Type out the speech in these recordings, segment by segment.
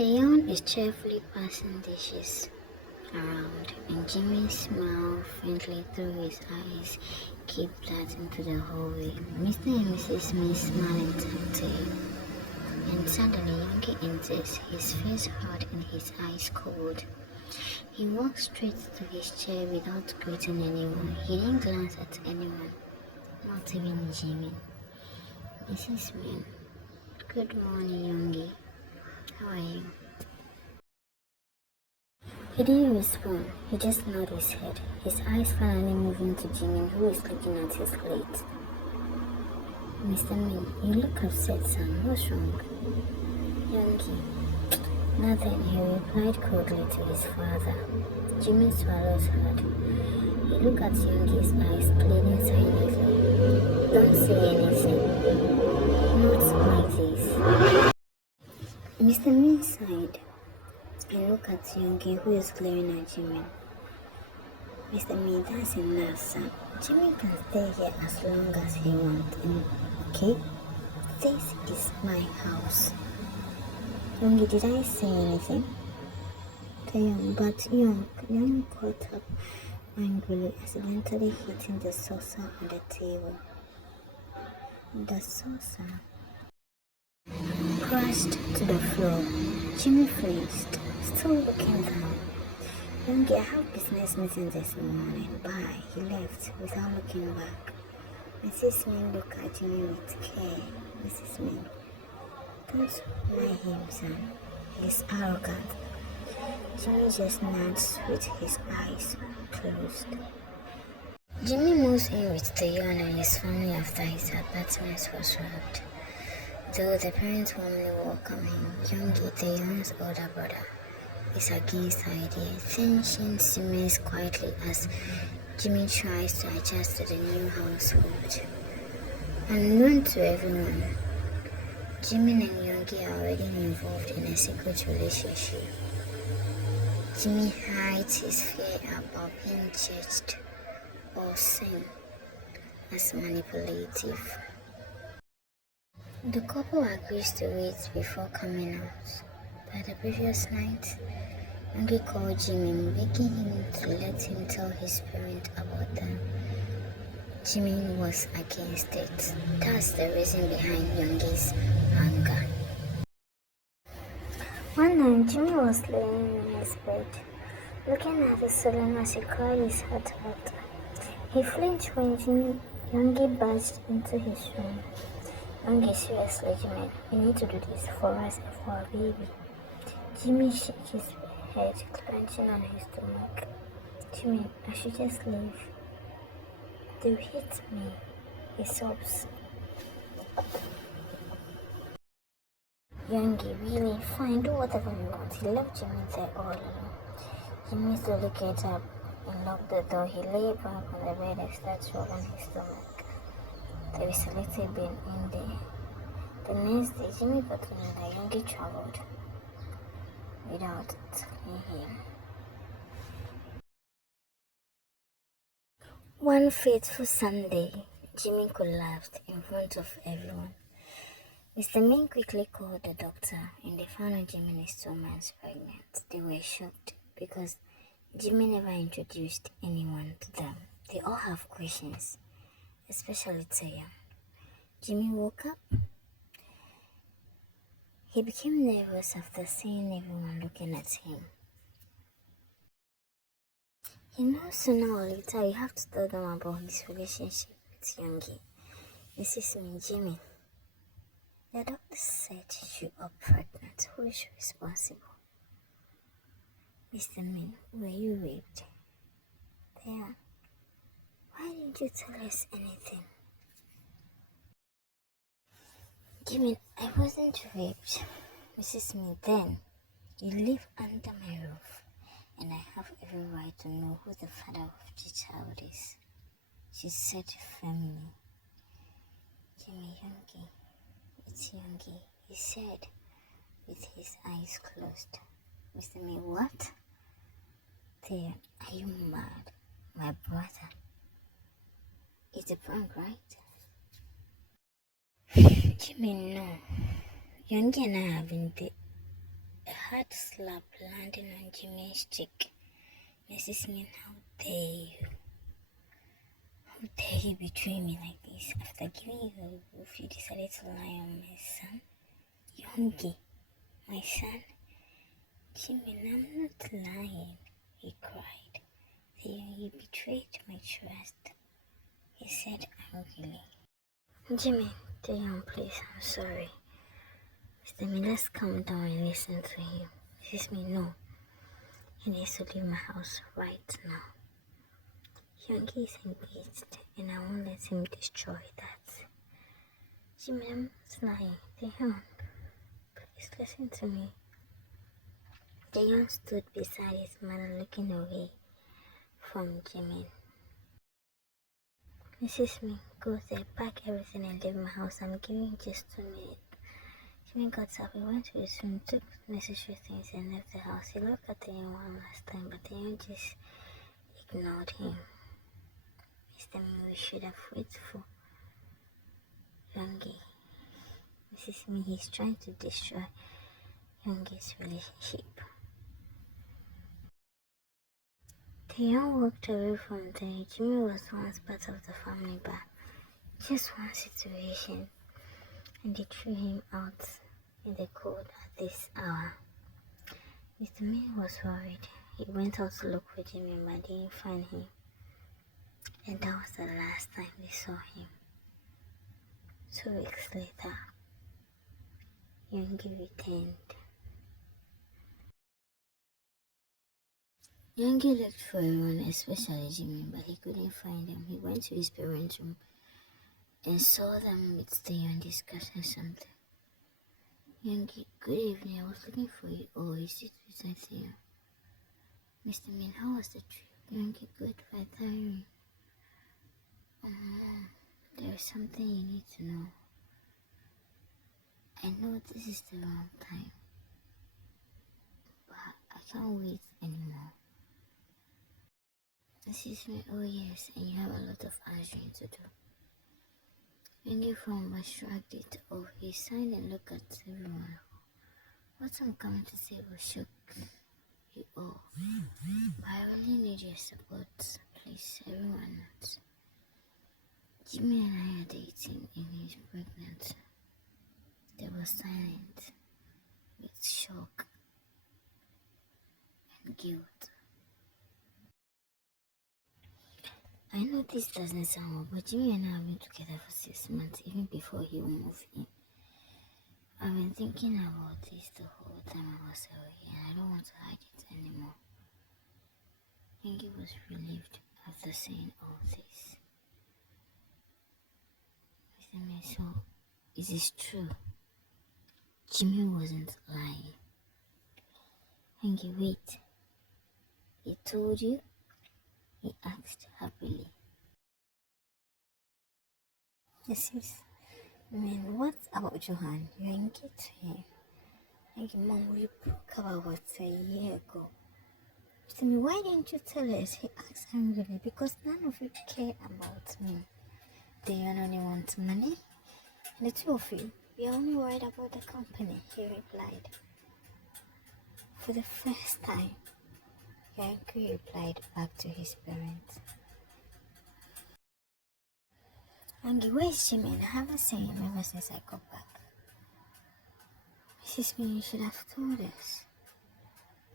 Taeyeon is cheerfully passing dishes around, and Jimin smiles faintly through his eyes, keep darting into the hallway. Mr. and Mrs. Min smile and talk to him, and suddenly Yoongi enters, his face hot and his eyes cold. He walks straight to his chair without greeting anyone. He didn't glance at anyone, not even Jimin. Mrs. Min, good morning, Yoongi. How are you? He didn't respond. He just nodded his head, his eyes finally moving to Jimin, who is looking at his plate. Mr. Min, you look upset, son. What's wrong? Yoongi, nothing, he replied coldly to his father. Jimin swallows hard. He looked at Yoongi's eyes, pleading silently. Don't say anything. Not like this. Mr. Min sighed and looked at Yoongi, who is glaring at Jimin. Mr. Min, that's enough, son. Jimin can stay here as long as he wants, okay? This is my house. Yoongi, did I say anything? But Young caught up angrily, accidentally hitting the saucer on the table. The saucer crashed to the floor. Jimmy flinched, still looking down. Yoongi, I have business meeting this morning. Bye. He left without looking back. Mrs. Min looked at Jimmy with care. Mrs. Min, don't mind him, son. He's arrogant. Jimmy just nods with his eyes closed. Jimmy moves in with Taeyeon and his family after his apartment was robbed. Though the parents warmly welcome him, Yoongi, Taeyeon's older brother, is against the idea. Tension simmers quietly as Jimmy tries to adjust to the new household. Unknown to everyone, Jimin and Yoongi are already involved in a secret relationship. Jimmy hides his fear about being judged or seen as manipulative. The couple agrees to wait before coming out. By the previous night, Yoongi called Jimin, begging him to let him tell his parents about them. Jimin was against it. That's the reason behind Yoongi's anger. One night, Jimmy was laying in his bed, looking at the ceiling as he cried his heart out. He flinched when Yoongi barged into his room. Yoongi, seriously, Jimmy, we need to do this for us and for our baby. Jimmy shook his head, clenching on his stomach. Jimmy, I should just leave. They hit me, he sobs. Yoongi, really? Fine, do whatever you want. He left Jimmy there all alone. Jimmy slowly gets up and locked the door. He lay back on the bed and starts rubbing his stomach. There is a little pain in there. The next day, Jimmy got to know that Yoongi traveled without telling him. One fateful Sunday, Jimmy collapsed in front of everyone. Mr. Min quickly called the doctor and they found out Jimin is 2 months pregnant. They were shocked because Jimmy never introduced anyone to them. They all have questions, especially Taeyeon. Jimmy woke up. He became nervous after seeing everyone looking at him. He knows sooner or later you have to tell them about his relationship with Yoongi. Mrs. Min, Jimmy. The doctor said you are pregnant. Who is responsible? Mr. Min, were you raped? There. Why didn't you tell us anything? Jimin, I wasn't raped. Mrs. Min, then you live under my roof, and I have every right to know who the father of the child is, she said firmly. Jimmy, Yoongi, it's Yoongi, he said with his eyes closed. Mr. Min, what? There, are you mad? My brother. It's a prank, right? Jimmy, no. Yoongi and I have hard slap landing on Jimin's cheek. Mrs. Min, how dare you? How dare you betray me like this? After giving you a roof, you decided to lie on my son? Yoongi, my son? Jimin, I'm not lying, he cried. You betrayed my trust, he said angrily. Jimin, Taeyeon, please, I'm sorry. Mr. Min, let's calm down and listen to him. Mrs. Min, no. He needs to leave my house right now. Yoongi is engaged and I won't let him destroy that. Jimin, I'm not lying. Taeyeon, please listen to me. Taeyeon stood beside his mother looking away from Jimin. Mrs. Min, go there, pack everything and leave my house. I'm giving you just 2 minutes. Jimin got up, he went to his room, took necessary things and left the house. He looked at Taeyeon one last time, but Taeyeon just ignored him. Mr. Min, we should have waited for Yoongi. Mrs. Min, he's trying to destroy Yoongi's relationship. Taeyeon walked away from there. Jimin was once part of the family, but just one situation, and they threw him out in the cold at this hour. Mr. Min was worried. He went out to look for Jimin but didn't find him, and that was the last time they saw him. 2 weeks later, Yoongi returned. Yoongi looked for everyone, especially Jimin, but he couldn't find them. He went to his parents' room and saw them with Taeyeon discussing something. Yoongi, good evening. I was looking for you. Oh, is it beside you? Mr. Min, how was the trip? Yoongi, good, but tiring. There is something you need to know. I know this is the wrong time, but I can't wait anymore. Mrs. Min, oh yes, and you have a lot of answering to do. Yoongi from was shrugged it off. He signed and looked at everyone. What I'm coming to say will shock you all, but I really need your support. Please, everyone knows. Jimin and I are dating and he's pregnant. They were silent with shock and guilt. I know this doesn't sound well, but Jimin and I have been together for 6 months, even before he will move in. I've been thinking about this the whole time I was away, and I don't want to hide it anymore. Yoongi was relieved after saying all this. Mr. Min, so is this true? Jimin wasn't lying. Yoongi, wait. He told you? He asked happily. Mrs. Min, what about Johan? You're engaged to him. Yoongi, Mom, we broke about a year ago. Mr. Min, why didn't you tell us? He asked angrily. Because none of you care about me. Do you only want money? And the two of you, we are only worried about the company, he replied. For the first time, Yoongi replied back to his parents. Yoongi, where's Jimin? I haven't seen him ever since I got back. Mrs. Min, you should have told us.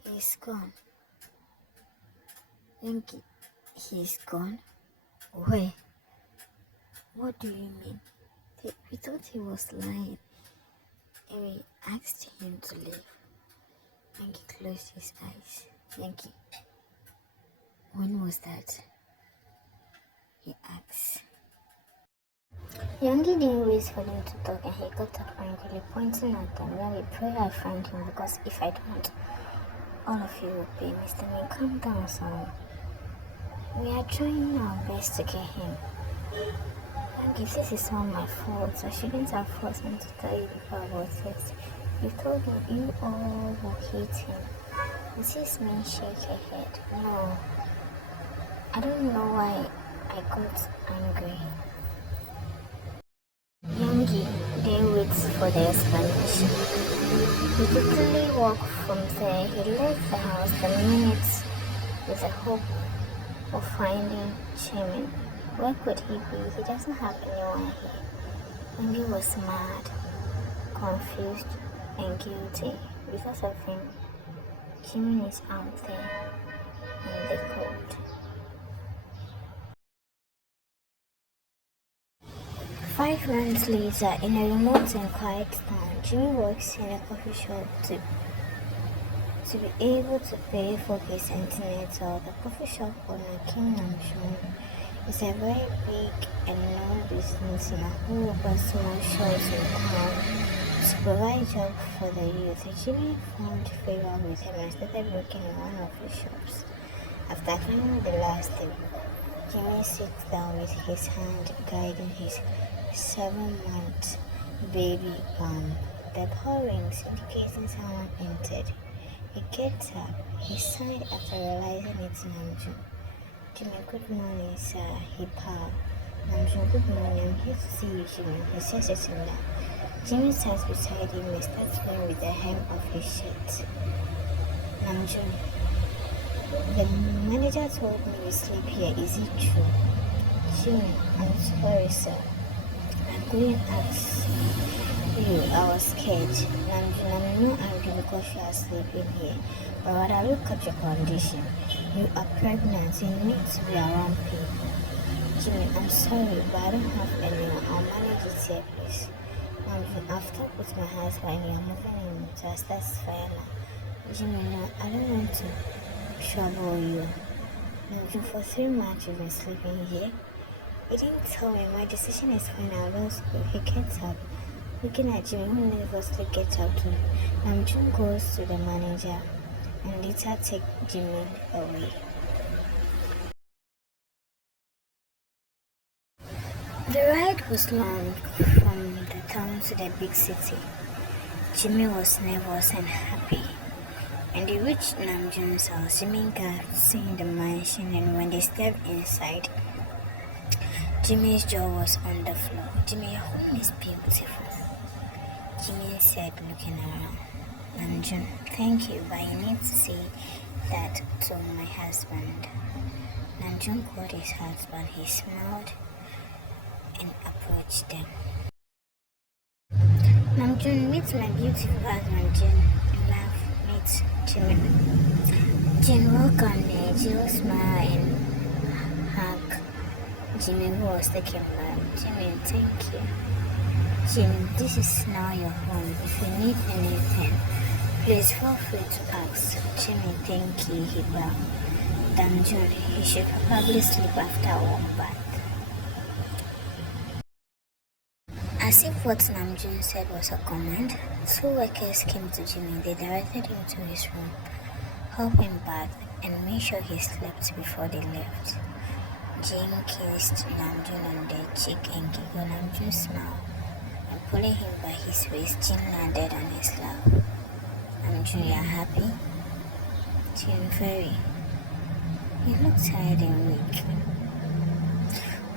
He's gone. Yoongi, he's gone? Where? What do you mean? We thought he was lying, and we asked him to leave. Yoongi closed his eyes. Yoongi, when was that? He asked. Yoongi didn't wait for them to talk, and he got up angrily, pointing at them. Yoongi, pray I find him, because if I don't, all of you will pay. Mr. Min, calm down, son. We are trying our best to get him. Yoongi, this is all my fault. I shouldn't have forced him to tell you before about it. You told me you all will hate him. Mrs. Min shake her head. No, I don't know why I got angry. Yoongi, They wait for the explanation. He quickly walked from there. He left the house the minute with the hope of finding Jimin. Where could he be? He doesn't have anyone here. Yoongi was mad, confused, and guilty. Because of him, Jimin is out there in the cold. 5 months later, in a remote and quiet town, Jimin works in a coffee shop to be able to pay for his internet. So the coffee shop owner, Kim Nam-joon, is a very big and known business in a whole of small shops in town to provide jobs for the youth. Jimin found favor with him and started working in one of his shops. After climbing the last step, Jimin sits down with his hand guiding his 7-month baby bump. The bell rings, indicating someone entered. He gets up. He sighed after realizing it's Namjoon. Jimin, good morning, sir. He bowed. Namjoon, good morning. I'm here to see you, Jimin. He says it in that. Jimin stands beside him and starts playing with the hem of his shirt. Namjoon, the manager told me you sleep here. Is it true? Jimin, I'm sorry, sir. I couldn't ask you. I was scared. Namjoon, I'm not angry because you are sleeping here. But rather look at your condition. You are pregnant. You need to be around people. Jimin, I'm sorry, but I don't have anyone. I'll manage it here, please. Namjoon, I've talked with my husband. You are moving in to us. That's fine now. Jimin, no, I don't want to trouble you. Namjoon, for 3 months you've been sleeping here. He didn't tell me. My decision is final. Let's go. He gets up. Looking at Jimin, who nervously gets up too. Namjoon goes to the manager and later take Jimin away. The ride was long from the town to the big city. Jimin was nervous and happy. And they reached Namjoon's house. Jimin got seeing the mansion, and when they stepped inside, Jimin's jaw was on the floor. Jimin, your home is beautiful, Jimin said, looking around. Namjoon, thank you, but you need to say that to my husband. Namjoon called his husband. He smiled and approached them. Namjoon, meet my beautiful husband, Jin. Laugh, meet Jimin. Jin welcomed me. Jill smiled and hugged Jimin, who was taken by Jimin. Thank you. Jin, this is now your home. If you need anything, please feel free to ask. Jimin, thank you. He bowed. Namjoon, he should probably sleep after a warm bath. As if what Namjoon said was a command, 2 workers came to Jimin. They directed him to his room, helped him bath, and made sure he slept before they left. Jin kissed Namjoon on the cheek and giggled. Namjoon smiled, and pulling him by his waist, Jin landed on his lap. Namjoon, you are happy? Jin, very. You look tired and weak.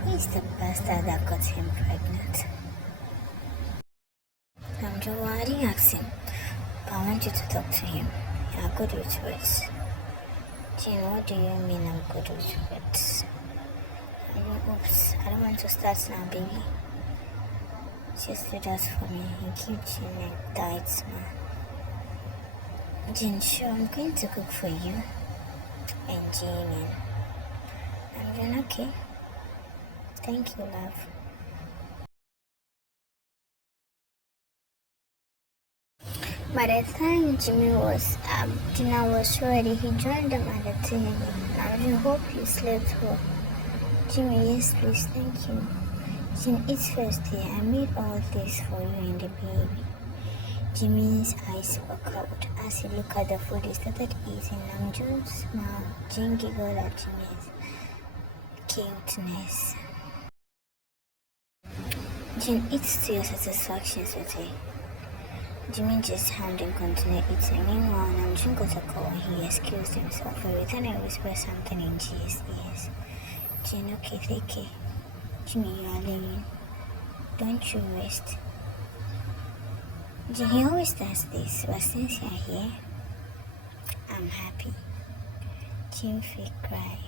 Who is the bastard that got him pregnant? Namjoon, well, I didn't ask him, but I want you to talk to him. You are good with words. Jin, what do you mean I'm good with words? Oops, I don't want to start now, baby. Just do that for me and keep Jin a tight smile. Jin, sure, I'm going to cook for you and Jimin. Namjoon, okay. Thank you, love. By the time dinner was ready, he joined them at the table. Namjoon, hope you slept well. Jimin, yes please, thank you. Jin, eat first dear. I made all this for you and the baby. Jimin's eyes were covered. As he looked at the food, he started eating. Namjoon smiled. Jin giggled at Jimin's cuteness. Jin, eats to your satisfaction, sweetie. Jimin just hummed and continued eating. Meanwhile, Namjoon got a call and he excused himself. He returned and whispered something in Ji's ears. Jin, okay, take care. Jimin, you are leaving. Don't you rest. He always does this, but since you're here, I'm happy. Jim Fake cry.